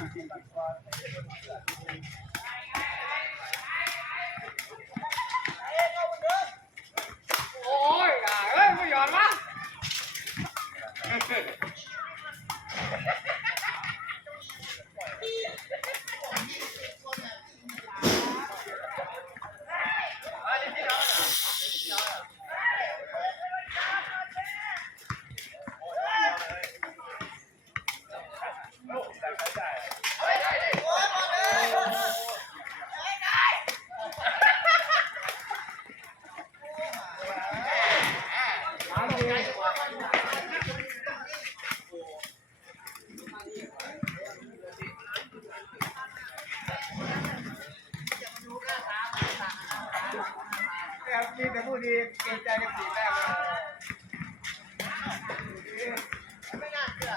โอ้ยเอ้ยไม่ยอมวะมีแต่ผู้ดีเกรงใจในสีแต้มไม่น่าเชื่อ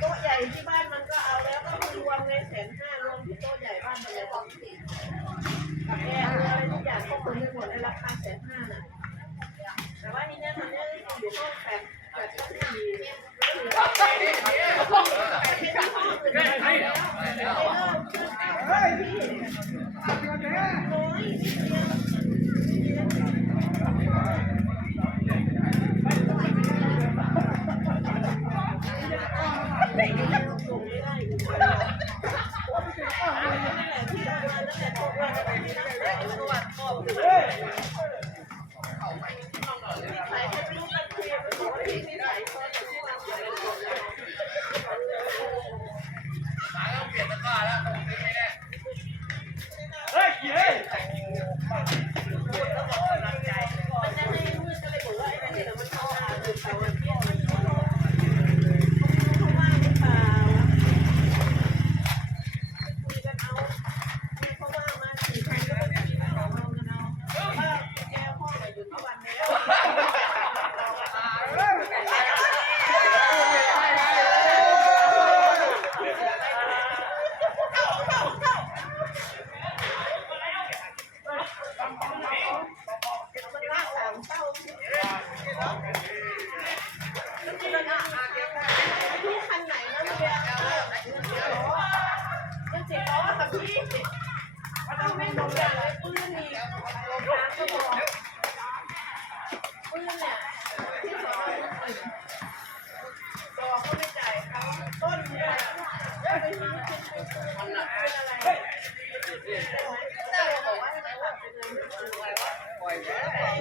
โต๊ะใหญ่ที่บ้านมันก็เอาแล้วก็รวมเลย150,000รวมที่โต๊ะใหญ่บ้านมันเลยกับแอร์อะไรทุกอย่างก็คนไปหมดในราคา150,000น่ะแต่ว่านี่เนี่ยตอนนี้อยู่ห้องแบบ เลยปืนนี่โรงงานก็บอกปืนเนี่ยที่สอนดอกก็ไม่จ่ายเขาต้นเนี่ยไปซื้อเป็นอะไรบอกว่าให้มันตัดไปเลยไม่ซื้ออะไรวะปล่อยไว้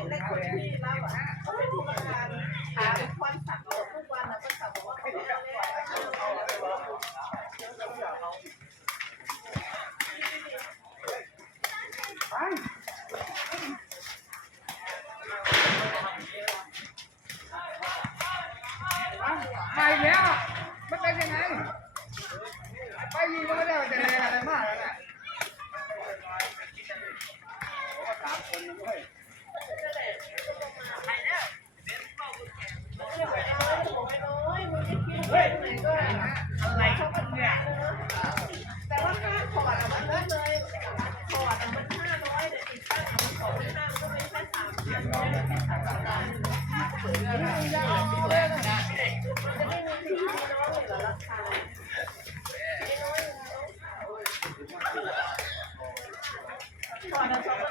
ในคนที่รับอ่ะเขาเป็นธุรการหาเป็นควันสักทุกวันแล้วก็สักบอกว่าเขาไม่เอาเลยมาอีกแล้วมันเป็นยังไงไปยิงก็ไม่ได้จะแรงอะไรมากแล้วเนี่ยสามคนด้วยอะไรเขาเป็นเนี่ยแต่ว่าค่าถอดมันลดเลยถอดมัน500แต่ติดตั้งมัน2,500ก็ไม่ใช่3,000เลยไม่ใช่3,000จะได้มีที่น้องเลยเหรอราคาถอด2,500